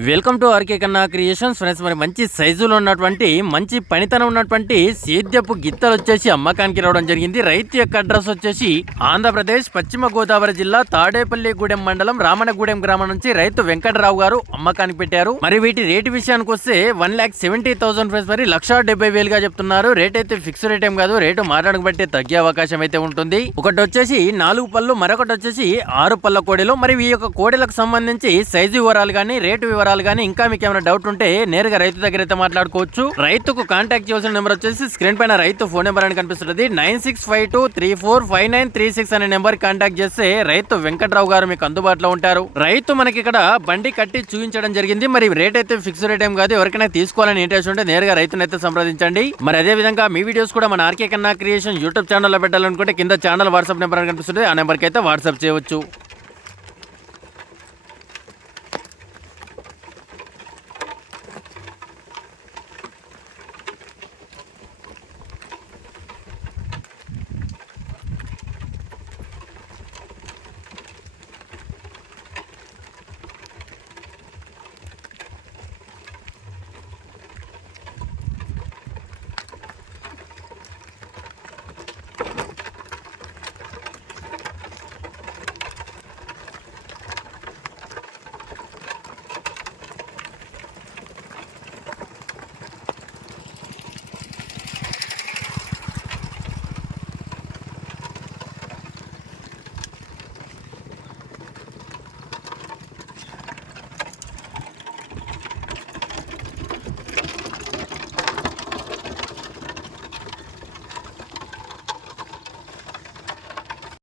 Welcome to RK Kanna creations friends మరి మంచి సైజులో ఉన్నటువంటి మంచి పనితనం ఉన్నటువంటి సేద్యపు గిత్తలు వచ్చేసి అమ్మకానికి రావడం జరిగింది. రైతు యొక్క అడ్రస్ వచ్చేసి ఆంధ్రప్రదేశ్ పశ్చిమ గోదావరి జిల్లా తాడేపల్లిగూడెం మండలం రామనగూడెం గ్రామం నుంచి రైతు వెంకటరావు గారు అమ్మకానికి పెట్టారు. మరి వీటి రేటు విషయానికి వస్తే one lakh seventy thousand friends మరి లక్ష డెబ్బై వేలుగా చెప్తున్నారు. రేట్ అయితే ఫిక్స్ రేట్ ఏం కాదు రేటు మారడానికి బట్టి తగ్గే అవకాశం అయితే ఉంటుంది. ఒకటి వచ్చేసి నాలుగు పళ్ళు మరొకటి వచ్చేసి ఆరు పళ్ళ కోడెలు. మరి ఈ యొక్క కోడెలకు సంబంధించి సైజు వివరాలు కానీ రేటు వివరాలు కానీ ఇంకా మీకు ఏమైనా డౌట్ ఉంటే నేరుగా రైతు దగ్గర అయితే మాట్లాడుకోవచ్చు. రైతుకు కాంటాక్ట్ చేయాల్సిన నెంబర్ వచ్చేసి స్క్రీన్ పైన రైతు ఫోన్ నెంబర్ అని కనిపిస్తుంది nine six five two three four five nine three six అనే నెంబర్ కాంటాక్ట్ చేస్తే రైతు వెంకట్రావు గారు మీకు అందుబాటులో ఉంటారు. రైతు మనకి ఇక్కడ బండి కట్టి చూపించడం జరిగింది. మరి రేట్ అయితే ఫిక్స్ రేట్ ఏం కాదు. ఎవరికైనా తీసుకోవాలని ఇంట్రెస్ట్ ఉంటే నేరుగా రైతును అయితే సంప్రదించండి. మరి అదే విధంగా మీ వీడియోస్ కూడా మన ఆర్కే కన్నా క్రియేషన్ యూట్యూబ్ ఛానల్లో పెట్టాలనుకుంటే కింద ఛానల్ వాట్సాప్ నెంబర్ అని కనిపిస్తుంది. ఆ నెంబర్కి అయితే వాట్సాప్ చేయవచ్చు.